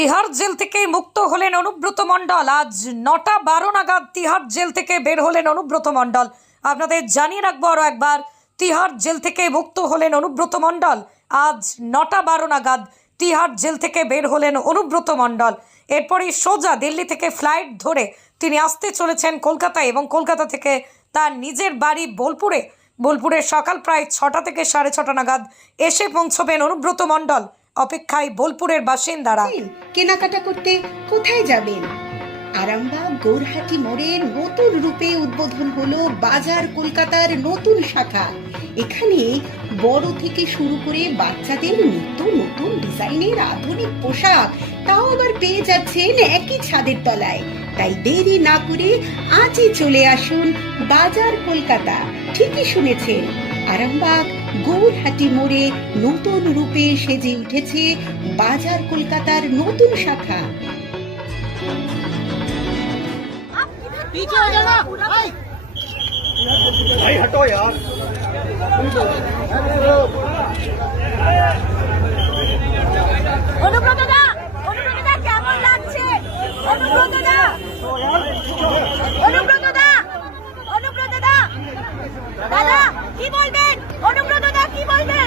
Tihar jail থেকে মুক্ত হলেন অনুব্রত মণ্ডল। আজ নটা বারো নাগাদ তিহার জেল থেকে বের হলেন অনুব্রত মণ্ডল। আপনাদের জানিয়ে রাখব আরও একবার, তিহার জেল থেকে মুক্ত হলেন অনুব্রত মণ্ডল। আজ নটা বারো নাগাদ তিহার জেল থেকে বের হলেন অনুব্রত মণ্ডল। এরপরই সোজা দিল্লি থেকে ফ্লাইট ধরে তিনি আসতে চলেছেন কলকাতায় এবং কলকাতা থেকে তার নিজের বাড়ি বোলপুরে। বোলপুরে সকাল প্রায় ছটা থেকে সাড়ে ছটা নাগাদ এসে পৌঁছবেন অনুব্রত মণ্ডল। অপেক্ষায় বোলপুরের বাসিন্দারা? কেনাকাটা করতে কোথায় যাবেন? আরামবাগ, গৌরহাটি মোড়ে নতুন রূপে উদ্বোধন হলো বাজার কলকাতার নতুন শাখা। এখানে বড় থেকে শুরু করে বাচ্চাদের নিত্য নতুন ডিজাইনের আধুনিক পোশাক, তাও আবার পেয়ে যাচ্ছেন একই ছাদের তলায়। তাই দেরি না করে আজই চলে আসুন বাজার কলকাতা। ঠিকই শুনেছেন। আরামবাগ গৌরহাটি মোড়ে নতুন রূপে সেজে উঠেছে বাজার কলকাতার নতুন শাখা पीछे हो जाना भाई नहीं हटो यार অনুব্রত দা অনুব্রত দা কেমন লাগছে অনুব্রত দা অনুব্রত দা অনুব্রত কি বলবেন? অনুব্রত দা কি বলবেন?